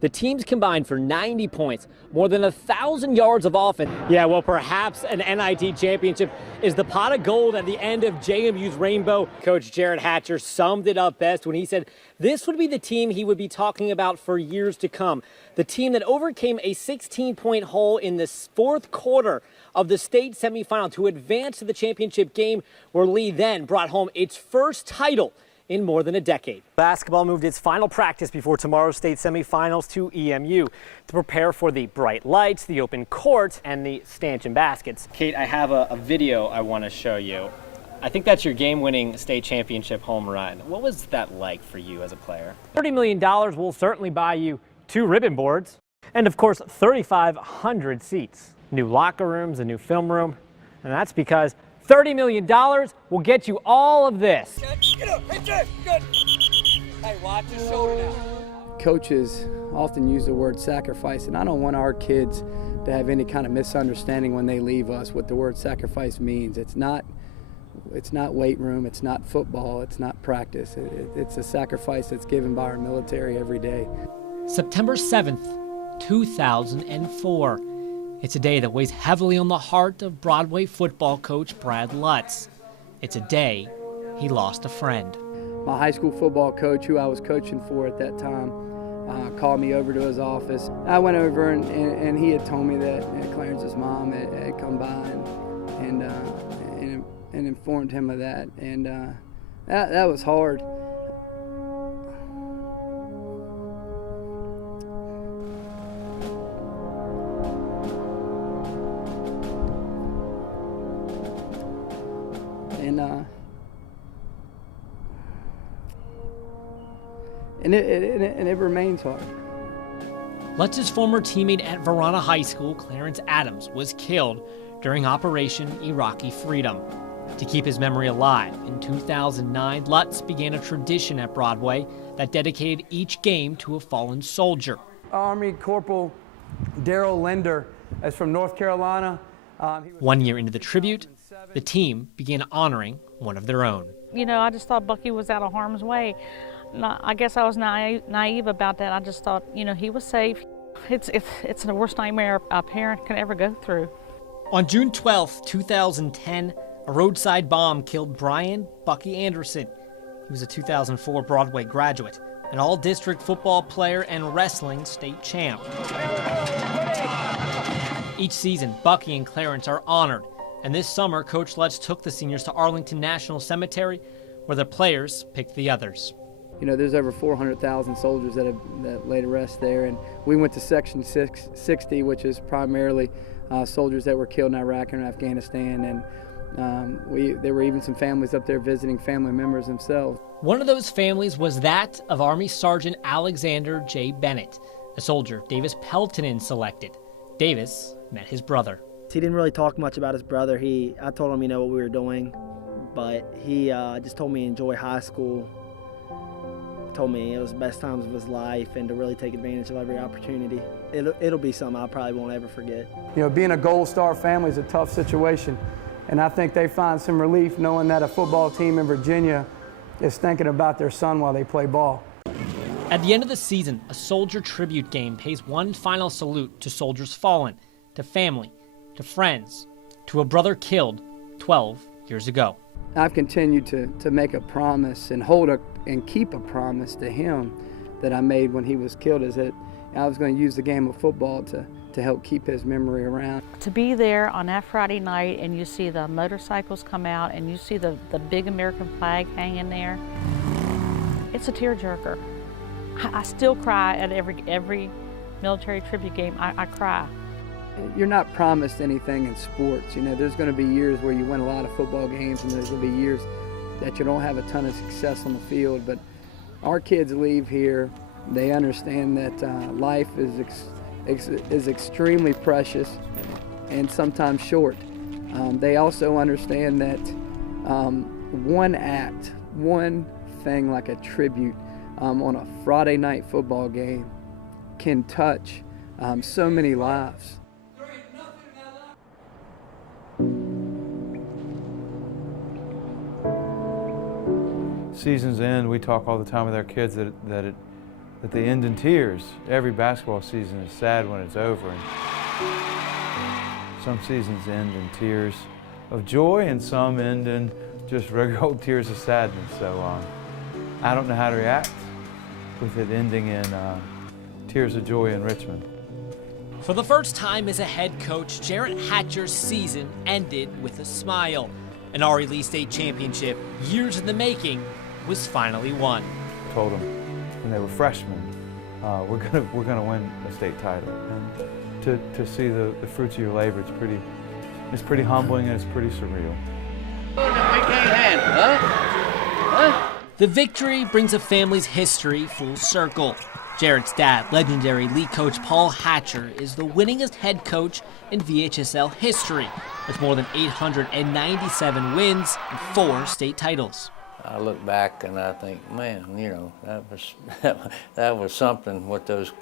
The teams combined for 90 points, more than 1,000 yards of offense. Yeah, well, perhaps an NIT championship is the pot of gold at the end of JMU's rainbow. Coach Jared Hatcher summed it up best when he said this would be the team he would be talking about for years to come. The team that overcame a 16-point hole in the fourth quarter of the state semifinal to advance to the championship game, where Lee then brought home its first title in more than a decade. Basketball moved its final practice before tomorrow's state semifinals to EMU to prepare for the bright lights, the open court, and the stanchion baskets. Kate, I have a video I want to show you. I think that's your game-winning state championship home run. What was that like for you as a player? $30 million will certainly buy you 2 ribbon boards and, of course, 3,500 seats. New locker rooms, a new film room, and that's because $30 million will get you all of this. Get up, hey Jay, good. Hey, watch your shoulder now. Coaches often use the word sacrifice, and I don't want our kids to have any kind of misunderstanding when they leave us what the word sacrifice means. It's not weight room, it's not football, it's not practice. It's a sacrifice that's given by our military every day. September 7th, 2004. It's a day that weighs heavily on the heart of Broadway football coach Brad Lutz. It's a day he lost a friend. My high school football coach, who I was coaching for at that time, called me over to his office. I went over and he had told me that Clarence's mom had come by and informed him of that, and that was hard. And it remains hard. Lutz's former teammate at Verona High School, Clarence Adams, was killed during Operation Iraqi Freedom. To keep his memory alive, in 2009, Lutz began a tradition at Broadway that dedicated each game to a fallen soldier. Army Corporal Daryl Linder is from North Carolina. 1 year into the tribute, the team began honoring one of their own. You know, I just thought Bucky was out of harm's way. I guess I was naive about that. I just thought, you know, he was safe. It's the worst nightmare a parent can ever go through. On June 12, 2010, a roadside bomb killed Brian Bucky Anderson. He was a 2004 Broadway graduate, an all-district football player and wrestling state champ. Each season, Bucky and Clarence are honored, and this summer, Coach Lutz took the seniors to Arlington National Cemetery, where the players picked the others. You know, there's over 400,000 soldiers that laid to rest there, and we went to Section 60, which is primarily soldiers that were killed in Iraq and Afghanistan, and there were even some families up there visiting family members themselves. One of those families was that of Army Sergeant Alexander J. Bennett, a soldier Davis Peltonen selected. Davis met his brother. He didn't really talk much about his brother. I told him, you know, what we were doing, but he just told me to enjoy high school. Told me it was the best times of his life and to really take advantage of every opportunity. It'll be something I probably won't ever forget. You know, being a Gold Star family is a tough situation, and I think they find some relief knowing that a football team in Virginia is thinking about their son while they play ball. At the end of the season, a soldier tribute game pays one final salute to soldiers fallen, to family, to friends, to a brother killed 12 years ago. I've continued to make a promise and keep a promise to him that I made when he was killed, is that I was going to use the game of football to help keep his memory around. To be there on that Friday night and you see the motorcycles come out and you see the big American flag hanging there, it's a tearjerker. I still cry at every military tribute game. I cry. You're not promised anything in sports. You know, there's going to be years where you win a lot of football games, and there's going to be years that you don't have a ton of success on the field. But our kids leave here, they understand that life is extremely precious and sometimes short. They also understand that one act, one thing like a tribute on a Friday night football game can touch so many lives. Seasons end, we talk all the time with our kids that that they end in tears. Every basketball season is sad when it's over. And some seasons end in tears of joy and some end in just regular old tears of sadness. So I don't know how to react with it ending in tears of joy in Richmond. For the first time as a head coach, Jarrett Hatcher's season ended with a smile. An RE Lee State championship, years in the making, was finally won. I told them when they were freshmen, we're gonna win a state title. And to see the fruits of your labor, it's pretty humbling and it's pretty surreal. The victory brings a family's history full circle. Jarrett's dad, legendary Lee coach Paul Hatcher, is the winningest head coach in VHSL history, with more than 897 wins and 4 state titles. I look back and I think, man, you know, that was something what those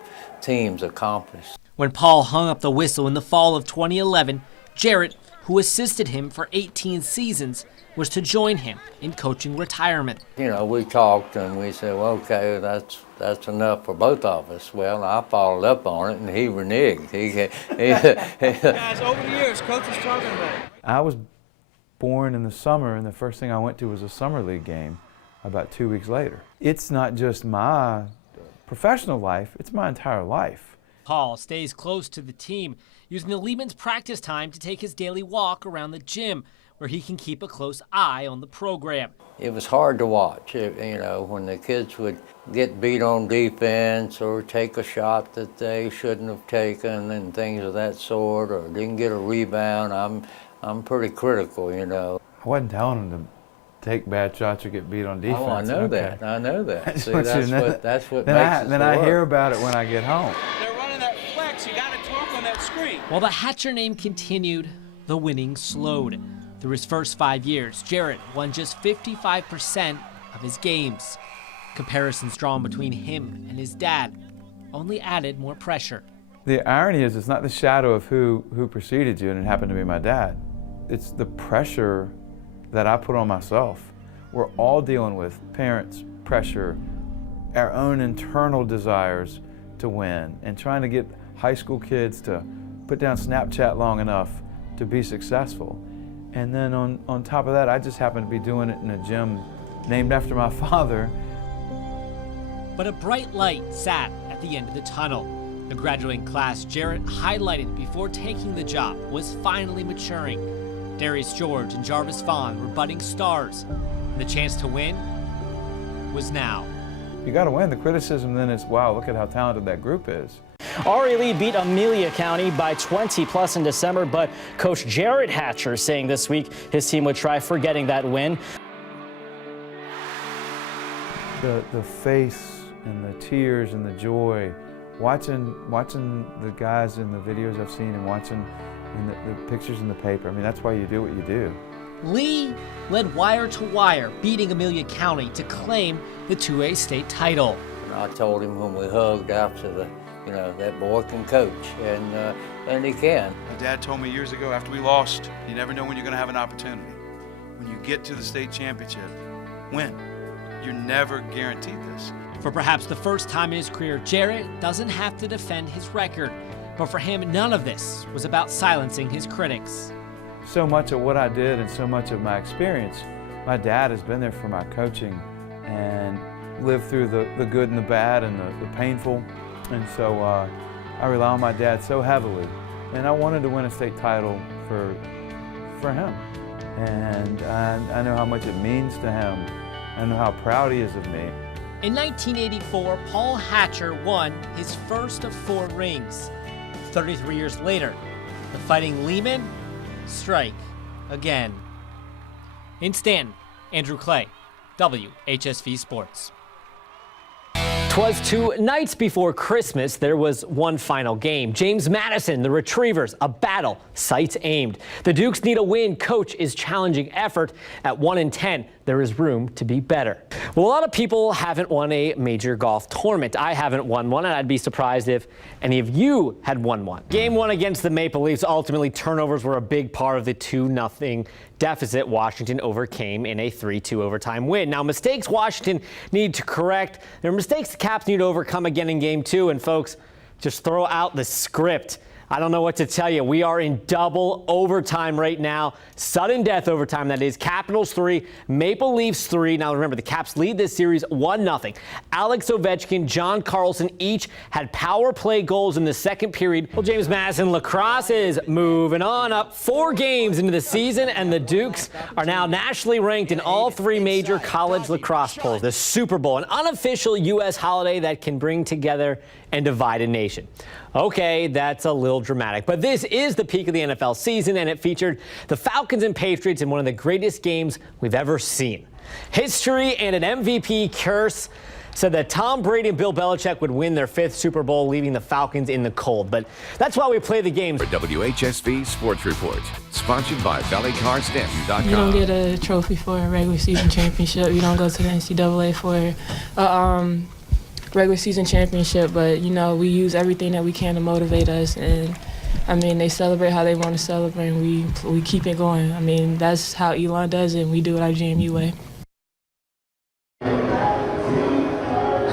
teams accomplished. When Paul hung up the whistle in the fall of 2011, Jarrett, who assisted him for 18 seasons, was to join him in coaching retirement. You know, we talked and we said, well, okay, that's enough for both of us. Well, I followed up on it and he reneged. Guys, over the years, Coach was talking about it. I was born in the summer, and the first thing I went to was a summer league game about 2 weeks later. It's not just my professional life, it's my entire life. Paul stays close to the team, using the Lehman's practice time to take his daily walk around the gym, where he can keep a close eye on the program. It was hard to watch, you know, when the kids would get beat on defense or take a shot that they shouldn't have taken and things of that sort, or didn't get a rebound. I'm pretty critical, you know. I wasn't telling them to take bad shots or get beat on defense. Oh, I know okay. that. I know that. See, that's what then makes it Then I hear about it when I get home. They're running that flex. You got to talk on that screen. While the Hatcher name continued, the winning slowed. Through his first 5 years, Jarrett won just 55% of his games. Comparisons drawn between him and his dad only added more pressure. The irony is it's not the shadow of who preceded you, and it happened to be my dad. It's the pressure that I put on myself. We're all dealing with parents' pressure, our own internal desires to win, and trying to get high school kids to put down Snapchat long enough to be successful. And then on top of that, I just happened to be doing it in a gym named after my father. But a bright light sat at the end of the tunnel. The graduating class Jarrett highlighted before taking the job was finally maturing. Darius George and Jarvis Vaughn were budding stars, and the chance to win was now. You got to win. The criticism then is, wow, look at how talented that group is. RE Lee beat Amelia County by 20+ in December, but Coach Jarrett Hatcher saying this week his team would try forgetting that win. The face and the tears and the joy, watching the guys in the videos I've seen and watching in the pictures in the paper. I mean, that's why you do what you do. Lee led wire to wire, beating Amelia County to claim the 2A state title. And I told him when we hugged after the, you know, that boy can coach, and he can. My dad told me years ago after we lost, you never know when you're going to have an opportunity. When you get to the state championship, win. You're never guaranteed this. For perhaps the first time in his career, Jarrett doesn't have to defend his record. But for him, none of this was about silencing his critics. So much of what I did and so much of my experience, my dad has been there for my coaching and lived through the good and the bad and the painful. And so I rely on my dad so heavily. And I wanted to win a state title for him. And I know how much it means to him. I know how proud he is of me. In 1984, Paul Hatcher won his first of 4 rings. 33 years later, the Fighting Lehman strike again. In Stanton, Andrew Clay, WHSV Sports. 'Twas 2 nights before Christmas, there was one final game. James Madison, the Retrievers, a battle, sights aimed. The Dukes need a win. Coach is challenging effort at 1-10. there is room to be better. Well, a lot of people haven't won a major golf tournament. I haven't won one, and I'd be surprised if any of you had won one. Game 1 against the Maple Leafs, ultimately turnovers were a big part of the 2-0 deficit Washington overcame in a 3-2 overtime win. Now, mistakes Washington need to correct. There are mistakes the Caps need to overcome again in Game 2, and folks, just throw out the script. I don't know what to tell you. We are in double overtime right now. Sudden death overtime, that is. Capitals 3, Maple Leafs 3. Now remember, the Caps lead this series 1-0. Alex Ovechkin, John Carlson each had power play goals in the second period. Well, James Madison lacrosse is moving on up 4 games into the season, and the Dukes are now nationally ranked in all 3 major college lacrosse polls. The Super Bowl, an unofficial U.S. holiday that can bring together and divide a nation. Okay, that's a little dramatic, but this is the peak of the NFL season, and it featured the Falcons and Patriots in one of the greatest games we've ever seen. History and an MVP curse said that Tom Brady and Bill Belichick would win their 5th Super Bowl, leaving the Falcons in the cold. But that's why we play the games. WHSV Sports Report, sponsored by ValleyCarStamping.com. You don't get a trophy for a regular season championship. You don't go to the NCAA for a regular season championship, but we use everything that we can to motivate us, and they celebrate how they want to celebrate, and we keep it going. That's how Elon does it, and we do it our JMU way.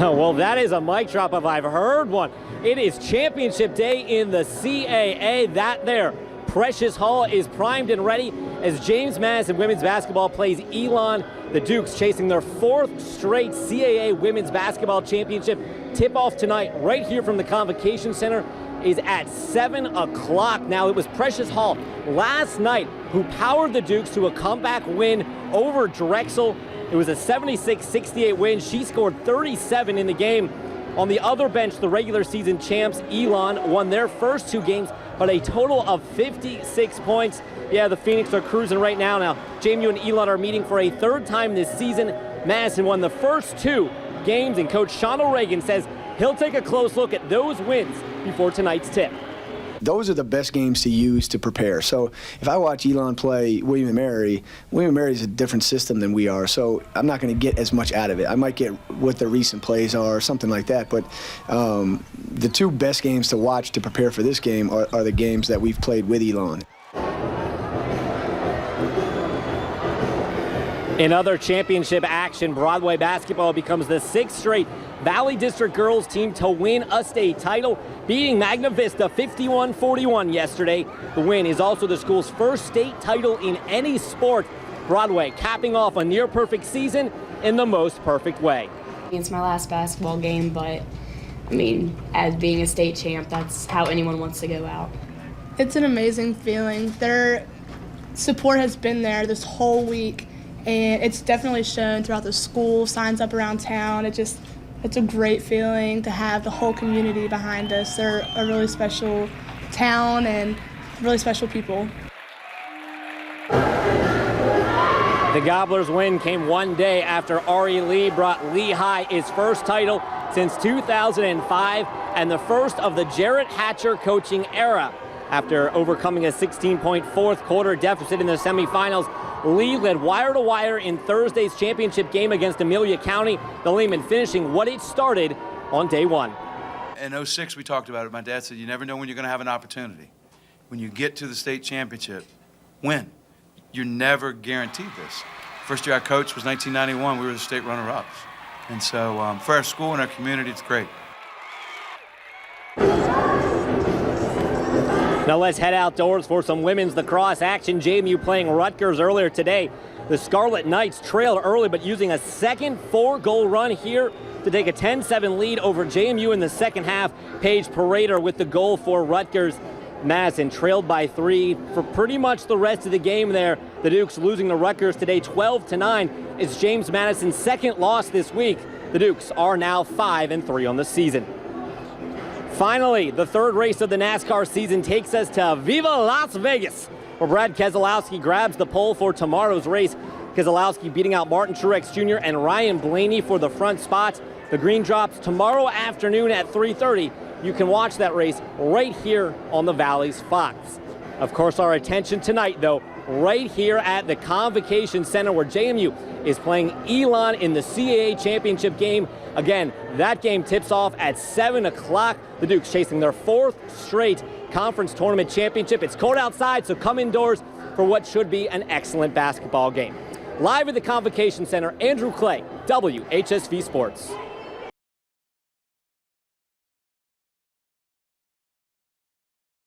Well, that is a mic drop if I've heard one. It is championship day in the CAA. That there, Precious Hall is primed and ready as James Madison women's basketball plays Elon. The Dukes chasing their 4th straight CAA women's basketball championship. Tip-off tonight right here from the Convocation Center is at 7 o'clock. Now, it was Precious Hall last night who powered the Dukes to a comeback win over Drexel. It was a 76-68 win. She scored 37 in the game. On the other bench, the regular season champs, Elon, won their first 2 games, but a total of 56 points. Yeah, the Phoenix are cruising right now. Now, JMU and Elon are meeting for a 3rd time this season. Madison won the first 2 games, and Coach Sean O'Regan says he'll take a close look at those wins before tonight's tip. Those are the best games to use to prepare. So if I watch Elon play William & Mary is a different system than we are, so I'm not going to get as much out of it. I might get what the recent plays are or something like that, but the 2 best games to watch to prepare for this game are the games that we've played with Elon. In other championship action, Broadway basketball becomes the 6th straight Valley District girls team to win a state title, beating Magna Vista 51-41 yesterday. The win is also the school's first state title in any sport. Broadway capping off a near-perfect season in the most perfect way. It's my last basketball game, but as being a state champ, that's how anyone wants to go out. It's an amazing feeling. Their support has been there this whole week, and it's definitely shown throughout the school, signs up around town. It's a great feeling to have the whole community behind us. They're a really special town and really special people. The Gobblers' win came one day after Ari Lee brought Lehigh its first title since 2005 and the first of the Jarrett Hatcher coaching era. After overcoming a 16-point fourth quarter deficit in the semifinals, Lee led wire-to-wire in Thursday's championship game against Amelia County, the Lehman finishing what it started on day 1. In 06, we talked about it. My dad said, you never know when you're going to have an opportunity. When you get to the state championship, win. You're never guaranteed this. First year I coached was 1991. We were the state runner-ups. And so for our school and our community, it's great. Now let's head outdoors for some women's lacrosse action. JMU playing Rutgers earlier today. The Scarlet Knights trailed early, but using a second 4-goal run here to take a 10-7 lead over JMU in the second half. Paige Parader with the goal for Rutgers. Madison trailed by 3 for pretty much the rest of the game there. The Dukes losing to Rutgers today 12-9. It's James Madison's second loss this week. The Dukes are now 5-3 on the season. Finally, the third race of the NASCAR season takes us to Viva Las Vegas, where Brad Keselowski grabs the pole for tomorrow's race. Keselowski beating out Martin Truex Jr. and Ryan Blaney for the front spots. The green drops tomorrow afternoon at 3:30. You can watch that race right here on the Valley's Fox. Of course, our attention tonight, though, right here at the Convocation Center, where JMU is playing Elon in the CAA championship game. Again, that game tips off at 7 o'clock. The Dukes chasing their 4th straight conference tournament championship. It's cold outside, so come indoors for what should be an excellent basketball game. Live at the Convocation Center, Andrew Clay, WHSV Sports.